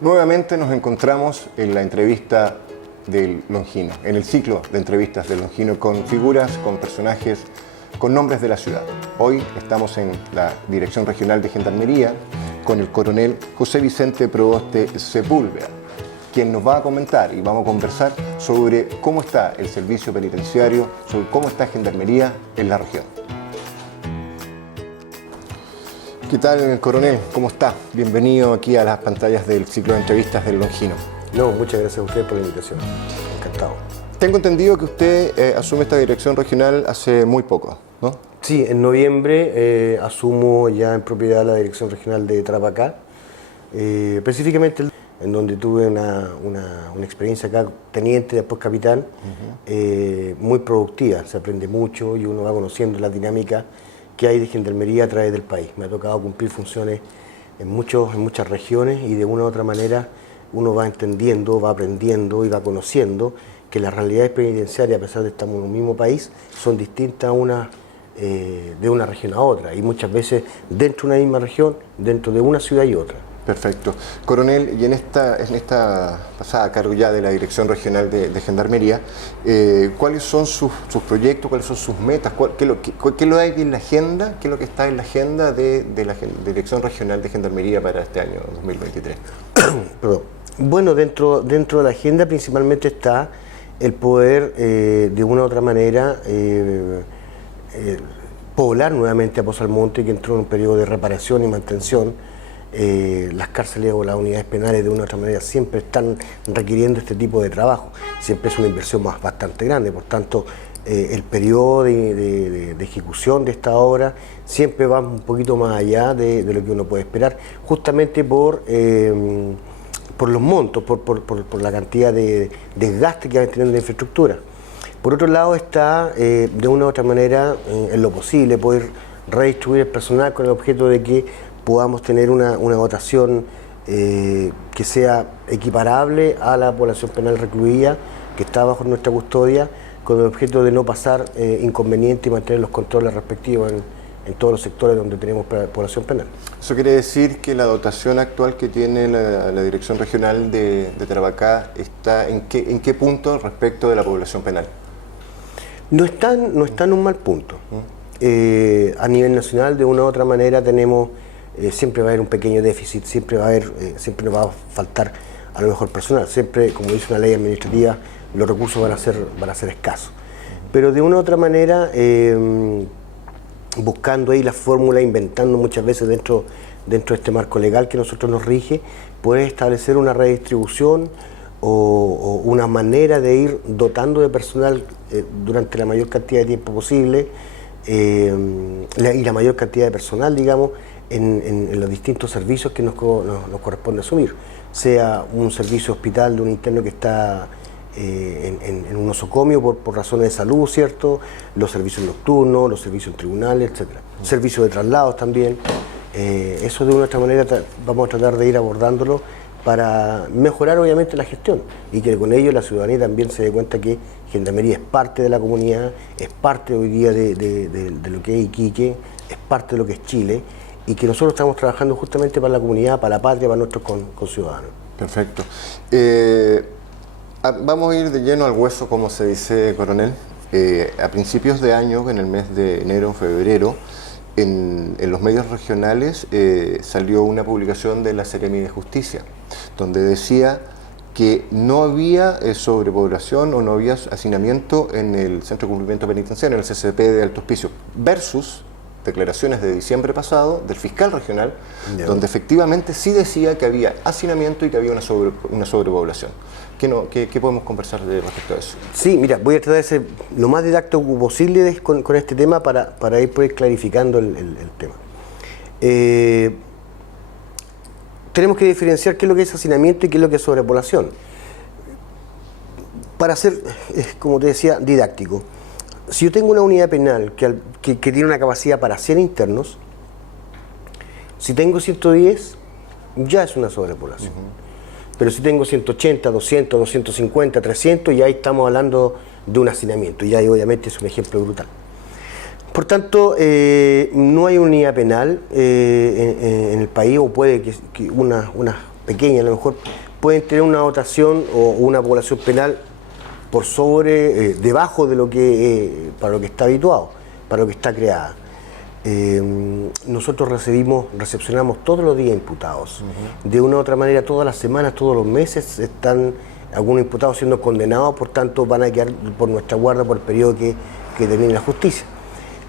Nuevamente nos encontramos en la entrevista del Longino, en el ciclo de entrevistas del Longino con figuras, con personajes, con nombres de la ciudad. Hoy estamos en la Dirección Regional de Gendarmería con el coronel José Vicente Proboste Sepúlveda, quien nos va a comentar y vamos a conversar sobre cómo está el servicio penitenciario, sobre cómo está Gendarmería en la región. ¿Qué tal, coronel? ¿Cómo está? Bienvenido aquí a las pantallas del ciclo de entrevistas del Longino. No, muchas gracias a usted por la invitación. Encantado. Tengo entendido que usted asume esta dirección regional hace muy poco, ¿no? Sí, en noviembre asumo ya en propiedad la dirección regional de Tarapacá, específicamente en donde tuve una experiencia acá, teniente, después capitán, muy productiva. Se aprende mucho y uno va conociendo la dinámica que hay de gendarmería a través del país. Me ha tocado cumplir funciones en muchas regiones y de una u otra manera uno va entendiendo, va aprendiendo y va conociendo que las realidades penitenciarias, a pesar de estar en un mismo país, son distintas de una región a otra y muchas veces dentro de una misma región, dentro de una ciudad y otra. Perfecto. Coronel, y en esta pasada a cargo ya de la Dirección Regional de Gendarmería, ¿cuáles son sus proyectos, cuáles son sus metas? ¿Qué es lo hay en la agenda? ¿Qué es lo que está en la agenda de la Dirección Regional de Gendarmería para este año 2023? Perdón. Bueno, dentro de la agenda principalmente está el poder, de una u otra manera, poblar nuevamente a Pozo Almonte, que entró en un periodo de reparación y mantención. Las cárceles o las unidades penales de una u otra manera siempre están requiriendo este tipo de trabajo, siempre es una inversión bastante grande, por tanto el periodo de ejecución de esta obra siempre va un poquito más allá de lo que uno puede esperar, justamente por los montos, por la cantidad de desgaste que va teniendo la infraestructura. Por otro lado está de una u otra manera en lo posible poder redistribuir el personal con el objeto de que podamos tener una dotación que sea equiparable a la población penal recluida que está bajo nuestra custodia, con el objeto de no pasar inconveniente y mantener los controles respectivos en todos los sectores donde tenemos población penal. Eso quiere decir que la dotación actual que tiene la Dirección Regional de Tarapacá está ¿en qué punto respecto de la población penal? No está en un mal punto. A nivel nacional, de una u otra manera, tenemos siempre va a haber un pequeño déficit, siempre nos va a faltar a lo mejor personal, siempre, como dice una ley administrativa, los recursos van a ser escasos. Pero de una u otra manera, buscando ahí la fórmula, inventando muchas veces dentro de este marco legal que nosotros nos rige, poder establecer una redistribución o una manera de ir dotando de personal durante la mayor cantidad de tiempo posible y la mayor cantidad de personal, digamos, en los distintos servicios que nos corresponde asumir, sea un servicio hospital de un interno que está en un nosocomio por razones de salud, ¿cierto? Los servicios nocturnos, los servicios en tribunales, etc. Servicios de traslados también. Eso de una u otra manera vamos a tratar de ir abordándolo para mejorar obviamente la gestión y que con ello la ciudadanía también se dé cuenta que Gendarmería es parte de la comunidad, es parte hoy día de lo que es Iquique, es parte de lo que es Chile, y que nosotros estamos trabajando justamente para la comunidad, para la patria, para nuestros conciudadanos. Perfecto. Vamos a ir de lleno al hueso, como se dice, coronel. A principios de año, en el mes de enero, febrero, en los medios regionales salió una publicación de la Seremi de Justicia, donde decía que no había sobrepoblación o no había hacinamiento en el Centro de Cumplimiento Penitenciario, en el CCP de Alto Hospicio, versus declaraciones de diciembre pasado del fiscal regional, donde efectivamente sí decía que había hacinamiento y que había una sobrepoblación. ¿Qué podemos conversar respecto a eso? Sí, mira, voy a tratar de ser lo más didáctico posible con este tema para ir pues, clarificando el tema. Tenemos que diferenciar qué es lo que es hacinamiento y qué es lo que es sobrepoblación. Para ser, como te decía, didáctico, si yo tengo una unidad penal que tiene una capacidad para 100 internos, si tengo 110, ya es una sobrepoblación. Pero si tengo 180, 200, 250, 300, ya ahí estamos hablando de un hacinamiento. Y ahí obviamente es un ejemplo brutal. Por tanto, no hay unidad penal en el país, o puede que unas pequeñas, a lo mejor pueden tener una dotación o una población penal por sobre, debajo de lo que, para lo que está habituado, para lo que está creada. Nosotros recepcionamos todos los días imputados. De una u otra manera, todas las semanas, todos los meses están algunos imputados siendo condenados, por tanto van a quedar por nuestra guarda por el periodo que termine la justicia.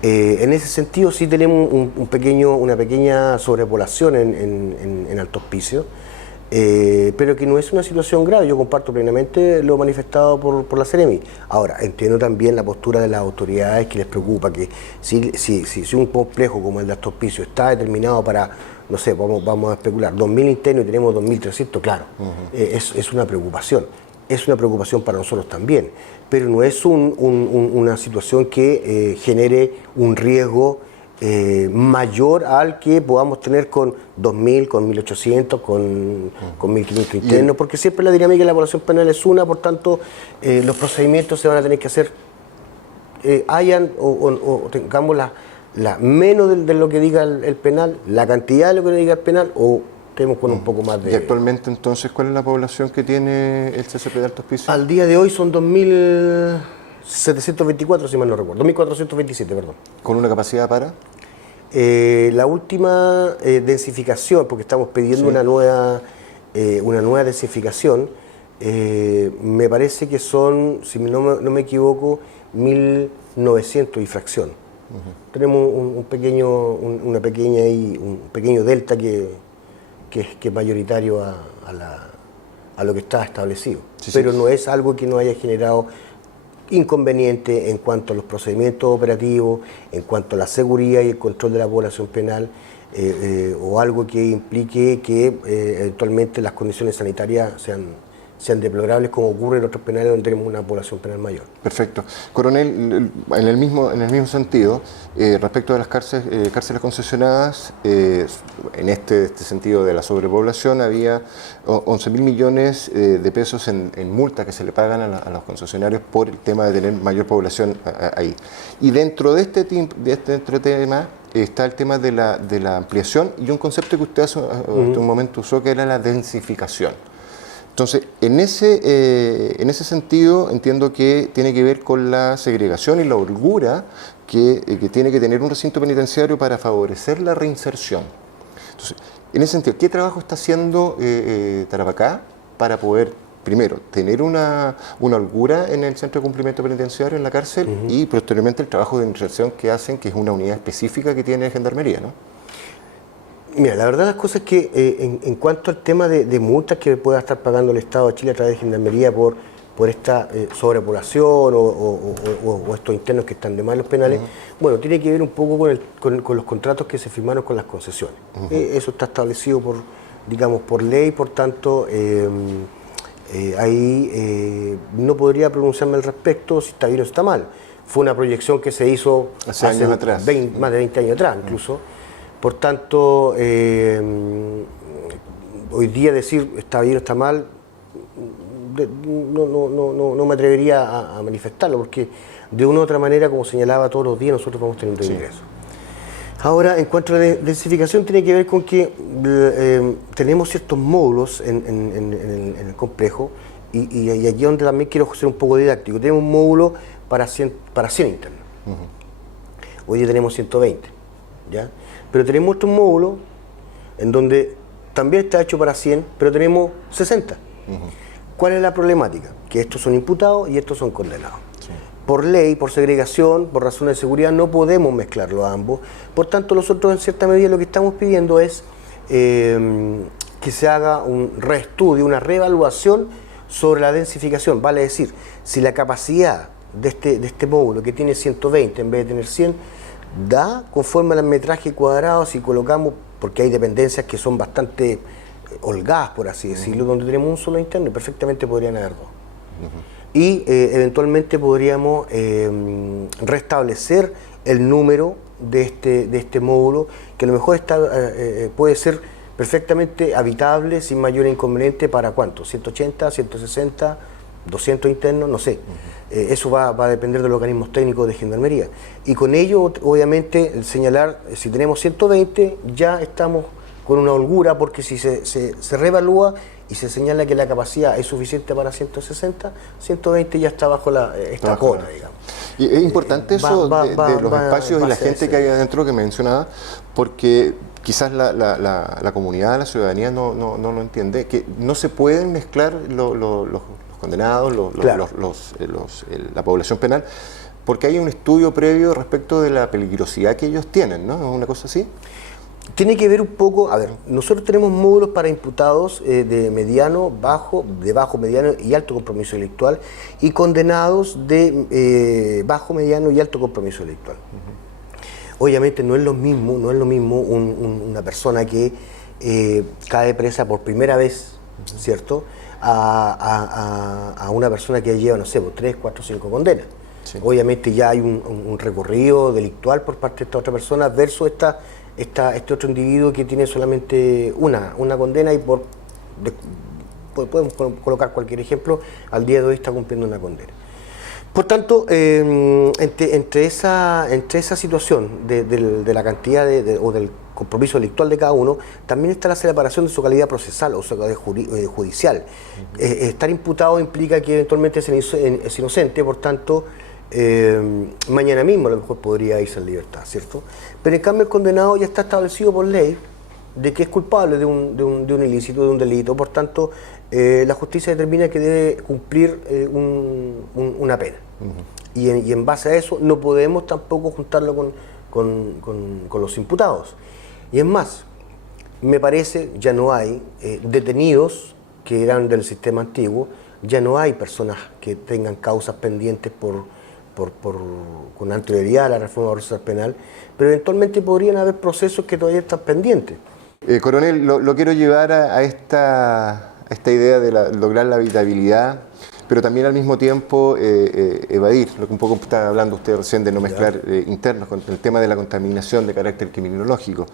En ese sentido sí tenemos una pequeña sobrepoblación en Alto Hospicio, pero que no es una situación grave. Yo comparto plenamente lo manifestado por la Seremi. Ahora, entiendo también la postura de las autoridades, que les preocupa que si un complejo como el de Alto Hospicio está determinado para, no sé, vamos a especular, 2.000 internos y tenemos 2.300, claro, es una preocupación. Es una preocupación para nosotros también, pero no es una situación que genere un riesgo mayor al que podamos tener con 2.000, con 1.800, con 1.500 internos, porque siempre la dinámica de la población penal es una, por tanto los procedimientos se van a tener que hacer, hayan o tengamos menos de lo que diga el penal, la cantidad de lo que diga el penal, o tenemos con un poco más de... ¿Y actualmente entonces cuál es la población que tiene el CCP de Alto Hospicio? Al día de hoy son 2.724, si mal no recuerdo, 2.427, perdón. ¿Con una capacidad para? La última densificación, porque estamos pidiendo una nueva densificación, me parece que son, si no me equivoco, 1.900 y fracción. Tenemos un pequeño delta que es mayoritario a lo que está establecido. Pero no es algo que no haya generado inconveniente en cuanto a los procedimientos operativos, en cuanto a la seguridad y el control de la población penal, o algo que implique que eventualmente las condiciones sanitarias sean deplorables, como ocurre en otros penales donde tenemos una población penal mayor. Perfecto. Coronel, en el mismo sentido, respecto a las cárceles concesionadas, en este sentido de la sobrepoblación, había 11.000 millones de pesos en multas que se le pagan a los concesionarios por el tema de tener mayor población ahí. Y dentro de este tema está el tema de la ampliación y un concepto que usted hace un momento usó, que era la densificación. Entonces, en ese sentido, entiendo que tiene que ver con la segregación y la holgura que tiene que tener un recinto penitenciario para favorecer la reinserción. Entonces, en ese sentido, ¿qué trabajo está haciendo Tarapacá para poder, primero, tener una holgura en el centro de cumplimiento penitenciario, en la cárcel, y posteriormente el trabajo de reinserción que hacen, que es una unidad específica que tiene Gendarmería, ¿no? Mira, la verdad las cosas es que en cuanto al tema de multas que pueda estar pagando el Estado de Chile a través de Gendarmería por esta sobrepoblación o estos internos que están de más en los penales, bueno, tiene que ver un poco con los contratos que se firmaron con las concesiones. Eso está establecido por ley, por tanto, ahí no podría pronunciarme al respecto si está bien o está mal. Fue una proyección que se hizo hace años atrás. Más de 20 años atrás, incluso. Por tanto, hoy día decir está bien o está mal, no me atrevería a manifestarlo, porque de una u otra manera, como señalaba, todos los días nosotros vamos teniendo ingresos. Ahora, en cuanto a la densificación, tiene que ver con que tenemos ciertos módulos en el complejo, y aquí donde también quiero ser un poco didáctico. Tenemos un módulo para 100 internos. Hoy día tenemos 120, ¿ya? Pero tenemos otro módulo en donde también está hecho para 100, pero tenemos 60. ¿Cuál es la problemática? Que estos son imputados y estos son condenados. Por ley, por segregación, por razones de seguridad, no podemos mezclarlos a ambos. Por tanto, nosotros en cierta medida lo que estamos pidiendo es que se haga un reestudio, una reevaluación sobre la densificación. Vale decir, si la capacidad de este módulo, que tiene 120 en vez de tener 100, da conforme al metraje cuadrado, si colocamos, porque hay dependencias que son bastante holgadas, por así decirlo, donde tenemos un solo interno y perfectamente podrían haber dos. Y eventualmente podríamos restablecer el número de este módulo, que a lo mejor puede ser perfectamente habitable sin mayor inconveniente. ¿Para cuánto? ¿180, 160, 200 internos? No sé. Eso va a depender de los organismos técnicos de Gendarmería. Y con ello, obviamente, señalar, si tenemos 120, ya estamos con una holgura, porque si se reevalúa y se señala que la capacidad es suficiente para 160, 120 ya está bajo esta cota, digamos. Y es importante eso de los espacios y la gente que hay adentro que mencionaba, porque quizás la comunidad, la ciudadanía no lo entiende, que no se pueden mezclar los condenados, claro, la población penal, porque hay un estudio previo respecto de la peligrosidad que ellos tienen, ¿no? ¿Es una cosa así? Tiene que ver un poco, a ver, nosotros tenemos módulos para imputados de mediano, bajo, mediano y alto compromiso intelectual, y condenados de bajo, mediano y alto compromiso intelectual. Obviamente no es lo mismo una persona que cae presa por primera vez, ¿cierto?, a una persona que lleva, no sé, 3, 4, 5 condenas. Sí. Obviamente ya hay un recorrido delictual por parte de esta otra persona versus este otro individuo que tiene solamente una condena y podemos colocar cualquier ejemplo, al día de hoy está cumpliendo una condena. Por tanto, entre esa situación de la cantidad o del compromiso delictual de cada uno, también está la separación de su calidad procesal o su calidad judicial. Estar imputado implica que eventualmente es inocente, por tanto, mañana mismo a lo mejor podría irse en libertad, ¿cierto? Pero en cambio el condenado ya está establecido por ley de que es culpable de un ilícito, de un delito, por tanto la justicia determina que debe cumplir una pena. Y en base a eso no podemos tampoco juntarlo con los imputados. Y es más, me parece, ya no hay detenidos que eran del sistema antiguo, ya no hay personas que tengan causas pendientes con anterioridad a la reforma procesal penal, pero eventualmente podrían haber procesos que todavía están pendientes. Coronel, lo quiero llevar a esta idea de lograr la habitabilidad, pero también al mismo tiempo evadir, lo que un poco está hablando usted recién de no mezclar internos con el tema de la contaminación de carácter criminológico.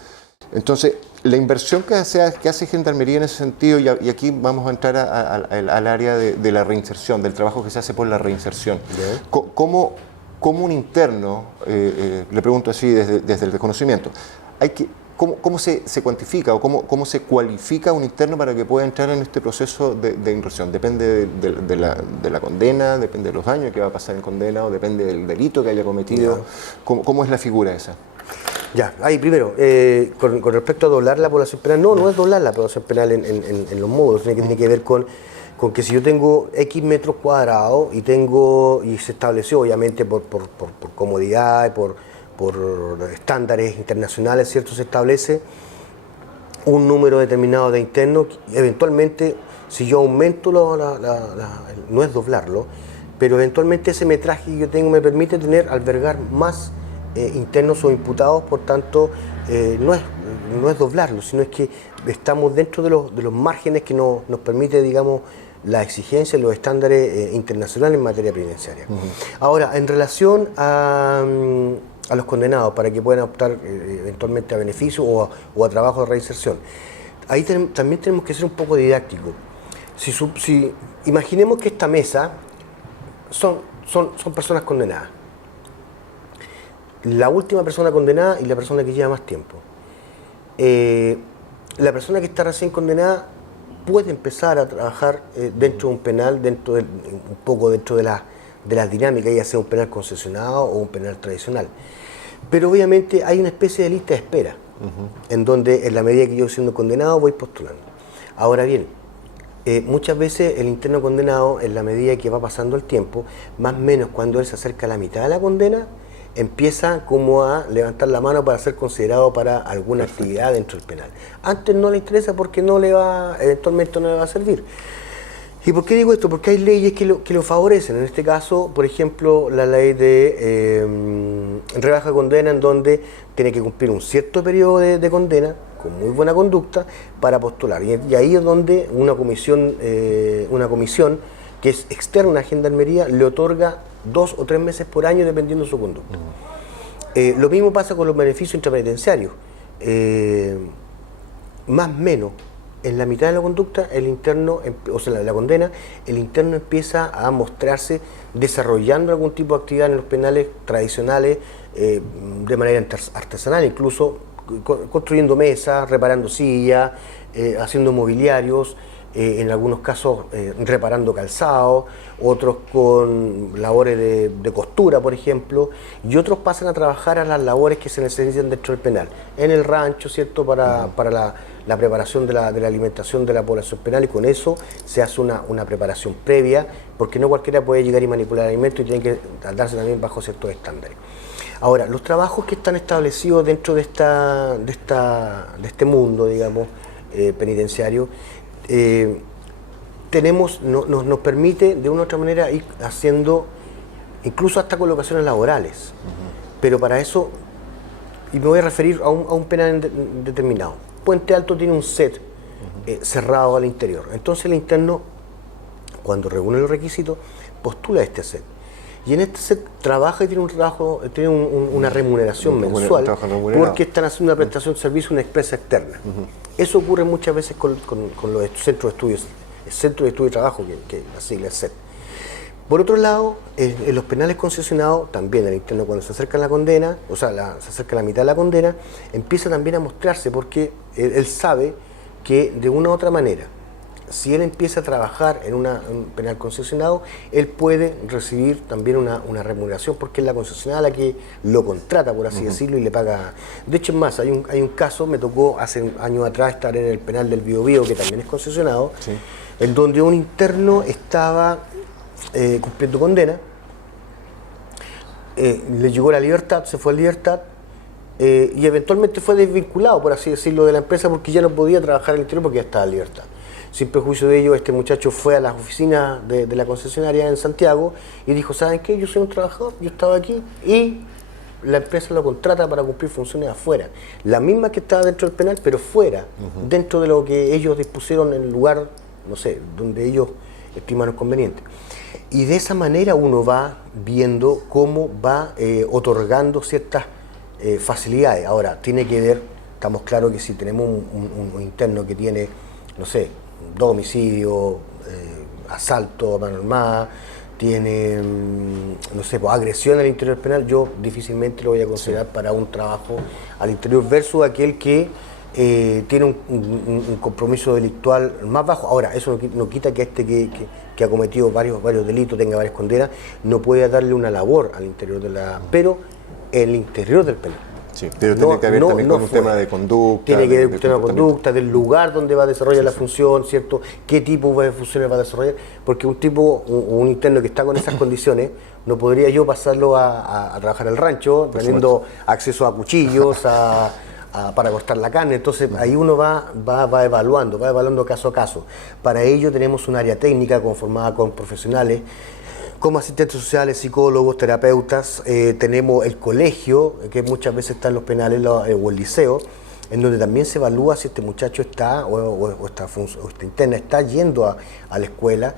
Entonces, la inversión que hace Gendarmería en ese sentido, y aquí vamos a entrar al área de la reinserción, del trabajo que se hace por la reinserción. ¿Cómo un interno, le pregunto así desde el desconocimiento, ¿cómo se cuantifica o cómo se cualifica un interno para que pueda entrar en este proceso de inversión? ¿Depende de la condena, depende de los años que va a pasar en condena o depende del delito que haya cometido? ¿Cómo es la figura esa? Ya, ahí primero, con respecto a doblar la población penal, no es doblar la población penal en los módulos, tiene que ver con que si yo tengo X metros cuadrados y se estableció obviamente por comodidad, por estándares internacionales, ¿cierto? Se establece un número determinado de internos, eventualmente si yo aumento no es doblarlo, pero eventualmente ese metraje que yo tengo me permite albergar más internos o imputados, por tanto no es doblarlo, sino es que estamos dentro de los márgenes que nos permite, digamos, la exigencia y los estándares internacionales en materia penitenciaria. Ahora, en relación a los condenados para que puedan optar eventualmente a beneficio o a trabajo de reinserción, ahí también tenemos que ser un poco didácticos. Si imaginemos que esta mesa son personas condenadas, la última persona condenada y la persona que lleva más tiempo. La persona que está recién condenada puede empezar a trabajar dentro de un penal, un poco dentro de las dinámicas, ya sea un penal concesionado o un penal tradicional. Pero obviamente hay una especie de lista de espera, en donde en la medida que yo siendo condenado voy postulando. Ahora bien, muchas veces el interno condenado, en la medida que va pasando el tiempo, más o menos cuando él se acerca a la mitad de la condena, empieza como a levantar la mano para ser considerado para alguna actividad dentro del penal. Antes no le interesa porque eventualmente no le va a servir. ¿Y por qué digo esto? Porque hay leyes que lo favorecen. En este caso, por ejemplo, la ley de rebaja de condena, en donde tiene que cumplir un cierto periodo de condena con muy buena conducta para postular. Y ahí es donde una comisión que es externa a la Gendarmería le otorga 2 o 3 meses por año dependiendo de su conducta. Lo mismo pasa con los beneficios intrapenitenciarios. Más o menos, en la mitad de la conducta, el interno, o sea, la condena, el interno empieza a mostrarse desarrollando algún tipo de actividad en los penales tradicionales de manera artesanal, incluso construyendo mesas, reparando sillas, haciendo mobiliarios, en algunos casos reparando calzado, otros con labores de costura, por ejemplo, y otros pasan a trabajar a las labores que se necesitan dentro del penal, en el rancho, ¿cierto?, para la preparación de la alimentación de la población penal, y con eso se hace una preparación previa, porque no cualquiera puede llegar y manipular alimentos y tiene que darse también bajo ciertos estándares. Ahora, los trabajos que están establecidos dentro de este mundo, digamos, penitenciario, nos permite de una u otra manera ir haciendo incluso hasta colocaciones laborales, pero para eso, y me voy a referir a un penal determinado. Puente Alto tiene un set cerrado al interior, entonces el interno, cuando reúne los requisitos, postula este set. Y en este set trabaja y tiene una remuneración mensual, porque están haciendo una prestación de servicio, una empresa externa. Eso ocurre muchas veces con los centros de estudios, el Centro de Estudio y Trabajo, que la sigla es CET. Por otro lado, en los penales concesionados, también el interno, cuando se acerca a la condena, o sea, se acerca a la mitad de la condena, empieza también a mostrarse, porque él sabe que de una u otra manera, si él empieza a trabajar en un penal concesionado, él puede recibir también una remuneración, porque es la concesionada la que lo contrata, por así decirlo, y le paga. De hecho, es más, hay un caso, me tocó hace años atrás estar en el penal del Biobío, que también es concesionado, sí, en donde un interno estaba cumpliendo condena, le llegó la libertad, se fue a libertad, y eventualmente fue desvinculado, por así decirlo, de la empresa, porque ya no podía trabajar en el interior porque ya estaba en libertad. Sin perjuicio de ello, este muchacho fue a las oficinas de la concesionaria en Santiago y dijo, ¿saben qué? Yo soy un trabajador, yo estaba aquí, y la empresa lo contrata para cumplir funciones afuera. La misma que estaba dentro del penal, pero fuera, dentro de lo que ellos dispusieron en el lugar, no sé, donde ellos estimaron conveniente. Y de esa manera uno va viendo cómo va otorgando ciertas facilidades. Ahora, tiene que ver, estamos claros que si tenemos un interno que tiene, no sé, 2 homicidios, asalto a mano armada, tiene, no sé, pues, agresión al interior penal, yo difícilmente lo voy a considerar para un trabajo al interior versus aquel que tiene un compromiso delictual más bajo. Ahora, eso no quita que que ha cometido varios delitos, tenga varias condenas, no puede darle una labor al interior pero el interior del penal. Sí, pero tiene que ver también con un tema de conducta. Tiene que ver con un tema de conducta, del lugar donde va a desarrollar la función, ¿cierto? ¿Qué tipo de funciones va a desarrollar? Porque un interno que está con esas condiciones, no podría yo pasarlo a trabajar al rancho, teniendo acceso a cuchillos, para cortar la carne. Entonces ahí uno va evaluando caso a caso. Para ello tenemos un área técnica conformada con profesionales, como asistentes sociales, psicólogos, terapeutas. Tenemos el colegio, que muchas veces está en los penales, o el liceo, en donde también se evalúa si este muchacho está, o esta interna está yendo a la escuela.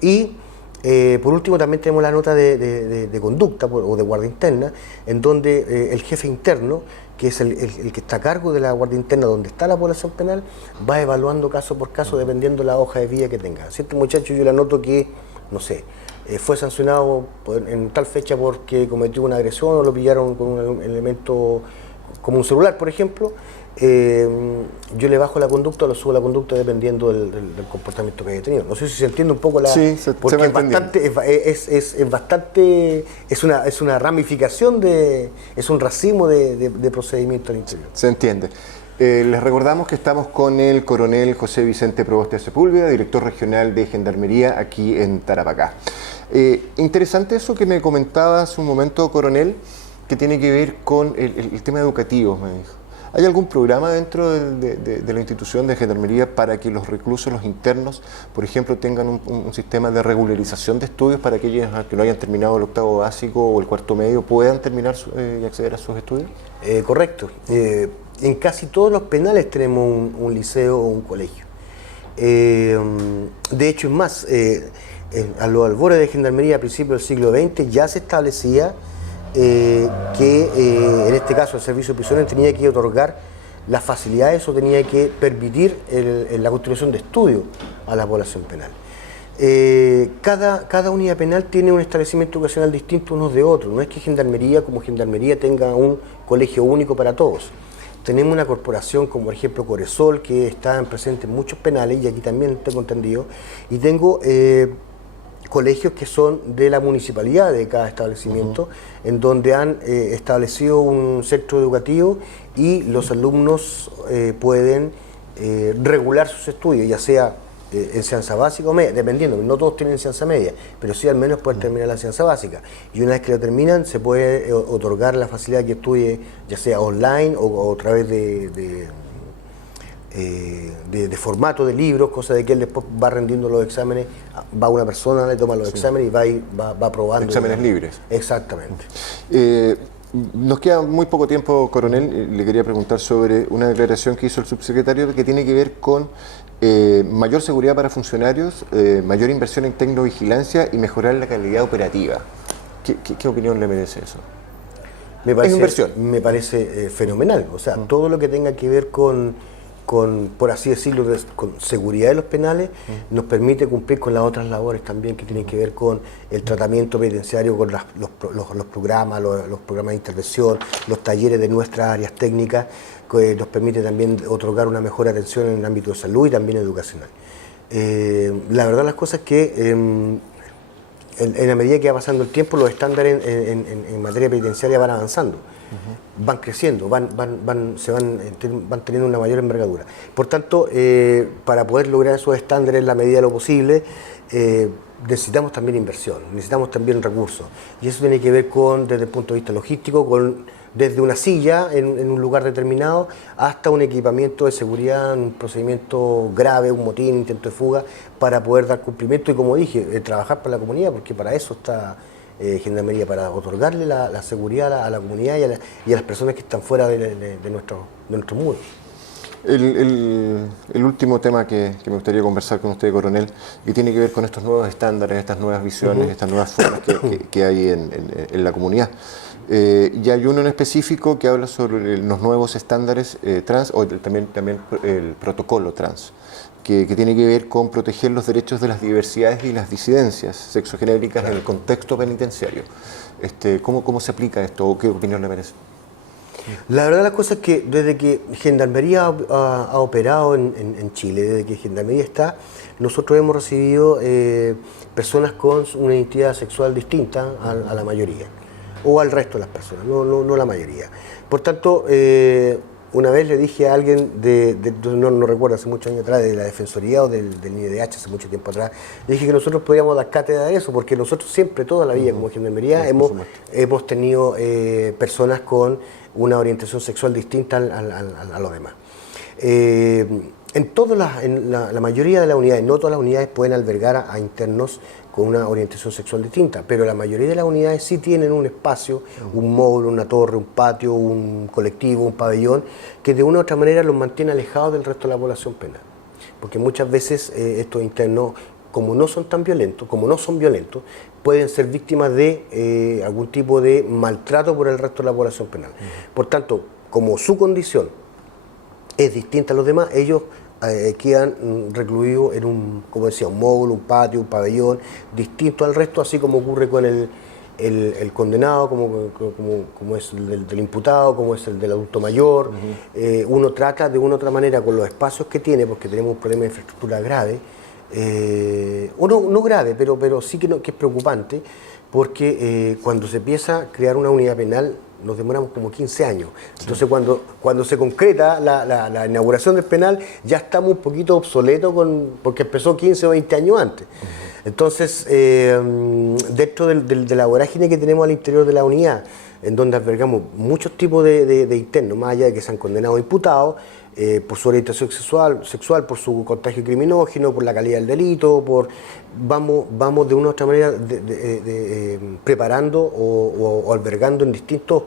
Y por último también tenemos la nota de conducta o de guardia interna, en donde el jefe interno, que es el que está a cargo de la guardia interna donde está la población penal, va evaluando caso por caso dependiendo de la hoja de vida que tenga. Si este muchacho yo le anoto que, no sé, fue sancionado en tal fecha porque cometió una agresión o lo pillaron con un elemento como un celular, por ejemplo, yo le bajo la conducta o lo subo la conducta dependiendo del comportamiento que haya tenido. No sé si se entiende un poco sí, porque es una ramificación es un racimo de procedimiento al interior. Se entiende. Les recordamos que estamos con el coronel José Vicente Proboste Sepúlveda, director regional de Gendarmería aquí en Tarapacá. Interesante eso que me comentaba hace un momento, coronel, que tiene que ver con el tema educativo, me dijo. ¿Hay algún programa dentro de la institución de Gendarmería para que los reclusos, los internos, por ejemplo, tengan un sistema de regularización de estudios para aquellos que no hayan terminado el octavo básico o el cuarto medio puedan terminar y acceder a sus estudios? Correcto. En casi todos los penales tenemos un liceo o un colegio. De hecho, es más, a los albores de Gendarmería a principios del siglo XX ya se establecía que en este caso el servicio de prisiones tenía que otorgar las facilidades o tenía que permitir la construcción de estudios a la población penal. Cada unidad penal tiene un establecimiento educacional distinto unos de otros. No es que Gendarmería como Gendarmería tenga un colegio único para todos. tenemos una corporación como por ejemplo Coresol, que está presente en muchos penales, y aquí también tengo entendido, y tengo colegios que son de la municipalidad de cada establecimiento, en donde han establecido un centro educativo y los alumnos pueden regular sus estudios, ya sea enseñanza básica o media, dependiendo, no todos tienen enseñanza media, pero sí al menos pueden terminar la enseñanza básica. Y una vez que lo terminan, se puede otorgar la facilidad de que estudie, ya sea online o a través de formato de libros, cosa de que él después va rendiendo los exámenes, va una persona, le toma los exámenes y va probando. Exámenes libres. Exactamente. Nos queda muy poco tiempo, coronel. Le quería preguntar sobre una declaración que hizo el subsecretario que tiene que ver con mayor seguridad para funcionarios, mayor inversión en tecnovigilancia y mejorar la calidad operativa. ¿Qué opinión le merece eso? Me parece fenomenal. O sea, todo lo que tenga que ver con, por así decirlo, con seguridad de los penales, nos permite cumplir con las otras labores también que tienen que ver con el tratamiento penitenciario, con los programas, los programas de intervención, los talleres de nuestras áreas técnicas, que nos permite también otorgar una mejor atención en el ámbito de salud y también educacional. La verdad las cosas es que en la medida que va pasando el tiempo, los estándares en materia penitenciaria van avanzando. Van creciendo, van teniendo una mayor envergadura. Por tanto, para poder lograr esos estándares en la medida de lo posible, necesitamos también inversión, necesitamos también recursos. Y eso tiene que ver desde el punto de vista logístico, desde una silla en un lugar determinado hasta un equipamiento de seguridad, un procedimiento grave, un motín, intento de fuga, para poder dar cumplimiento y, como dije, trabajar para la comunidad, porque para eso está Gendarmería, para otorgarle la seguridad a la comunidad y a las personas que están fuera de nuestro muro. El último tema que me gustaría conversar con usted, coronel, y tiene que ver con estos nuevos estándares, estas nuevas visiones, estas nuevas formas que hay en la comunidad. Y hay uno en específico que habla sobre los nuevos estándares trans, o también el protocolo trans, que tiene que ver con proteger los derechos de las diversidades y las disidencias sexogenéricas en el contexto penitenciario. ¿Cómo se aplica esto o qué opinión le merece? La verdad, la cosa es que desde que Gendarmería ha operado en Chile, desde que Gendarmería está, nosotros hemos recibido personas con una identidad sexual distinta a la mayoría, o al resto de las personas, no la mayoría. Por tanto, una vez le dije a alguien, no recuerdo, hace muchos años atrás, de la Defensoría o del IDH, hace mucho tiempo atrás, le dije que nosotros podíamos dar cátedra de eso, porque nosotros siempre, toda la vida, como Gendarmería, hemos tenido personas con una orientación sexual distinta a los demás. En la mayoría de las unidades, no todas las unidades pueden albergar a internos con una orientación sexual distinta, pero la mayoría de las unidades sí tienen un espacio, un módulo, una torre, un patio, un colectivo, un pabellón, que de una u otra manera los mantiene alejados del resto de la población penal. Porque muchas veces estos internos, como no son violentos, pueden ser víctimas de algún tipo de maltrato por el resto de la población penal. Por tanto, como su condición es distinta a los demás, ellos quedan recluidos en un módulo, un patio, un pabellón distinto al resto, así como ocurre con el condenado, como es el del imputado, como es el del adulto mayor. Uno trata de una u otra manera con los espacios que tiene, porque tenemos un problema de infraestructura grave, no grave, pero sí que es preocupante, porque cuando se empieza a crear una unidad penal nos demoramos como 15 años. Entonces cuando se concreta la inauguración del penal, ya estamos un poquito obsoletos porque empezó 15 o 20 años antes. Entonces, dentro de la vorágine que tenemos al interior de la unidad, en donde albergamos muchos tipos de internos, más allá de que se han condenado imputados, por su orientación sexual, por su contagio criminógeno, por la calidad del delito, vamos de una u otra manera preparando o albergando en distintos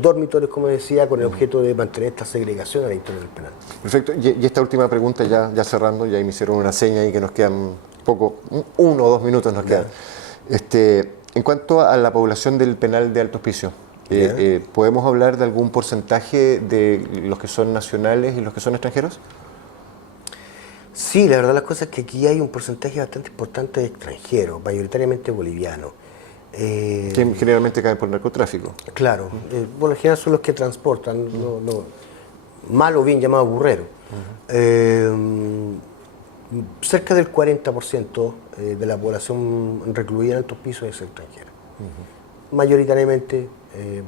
dormitorios, como decía, con el objeto de mantener esta segregación al interior del penal. Perfecto. Y esta última pregunta, ya cerrando, ya me hicieron una seña y que nos quedan poco, 1 o 2 minutos nos quedan. En cuanto a la población del penal de Alto Hospicio, ¿podemos hablar de algún porcentaje de los que son nacionales y los que son extranjeros? Sí, la verdad las cosas es que aquí hay un porcentaje bastante importante de extranjeros, mayoritariamente bolivianos. Que generalmente caen por narcotráfico. Claro, por lo general son los que transportan, mal o bien llamado burrero. Cerca del 40% de la población recluida en estos pisos es extranjera, mayoritariamente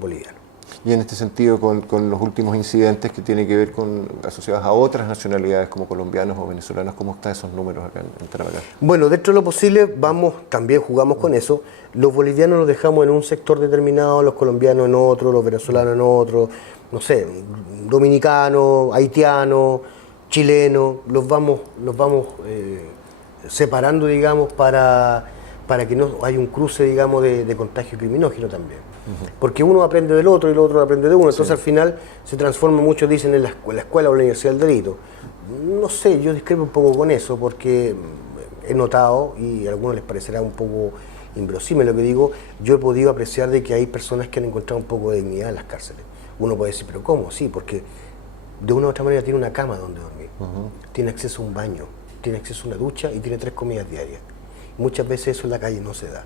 boliviana. Y en este sentido, con los últimos incidentes que tienen que ver con asociados a otras nacionalidades como colombianos o venezolanos, ¿cómo están esos números acá en Tarapacá? Bueno, dentro de lo posible también jugamos con eso. Los bolivianos los dejamos en un sector determinado, los colombianos en otro, los venezolanos en otro, no sé, dominicanos, haitianos, chilenos, los vamos separando, digamos, para que no haya un cruce, digamos, de contagio criminógeno también. Porque uno aprende del otro y el otro aprende de uno, entonces al final se transforma, muchos dicen, en la escuela o la universidad del delito. No sé, yo discrepo un poco con eso, porque he notado, y a algunos les parecerá un poco inverosímil lo que digo, yo he podido apreciar de que hay personas que han encontrado un poco de dignidad en las cárceles. Uno puede decir, ¿pero cómo? Sí, porque de una u otra manera tiene una cama donde dormir, tiene acceso a un baño, tiene acceso a una ducha y tiene 3 comidas diarias. Muchas veces eso en la calle no se da.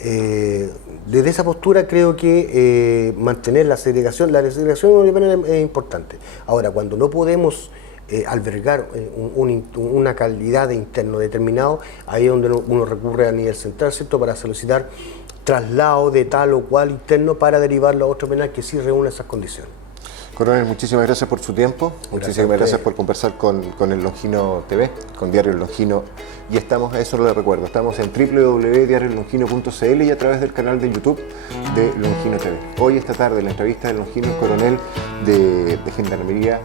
Desde esa postura creo que mantener la segregación es importante. Ahora, cuando no podemos albergar una calidad de interno determinado, ahí es donde uno recurre a nivel central, ¿cierto?, para solicitar traslado de tal o cual interno para derivarlo a otro penal que sí reúna esas condiciones. Coronel, muchísimas gracias por su tiempo, muchísimas gracias por conversar con el Longino TV, con Diario El Longino, y estamos, a eso lo recuerdo, estamos en www.diariolongino.cl y a través del canal de YouTube de Longino TV. Hoy, esta tarde, la entrevista del Longino, el coronel de Gendarmería,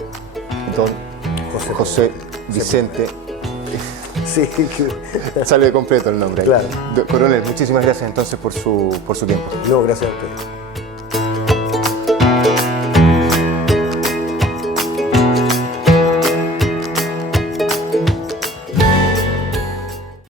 don José Vicente. Sí, sale completo el nombre. Claro. Coronel, muchísimas gracias entonces por su tiempo. No, gracias a ustedes.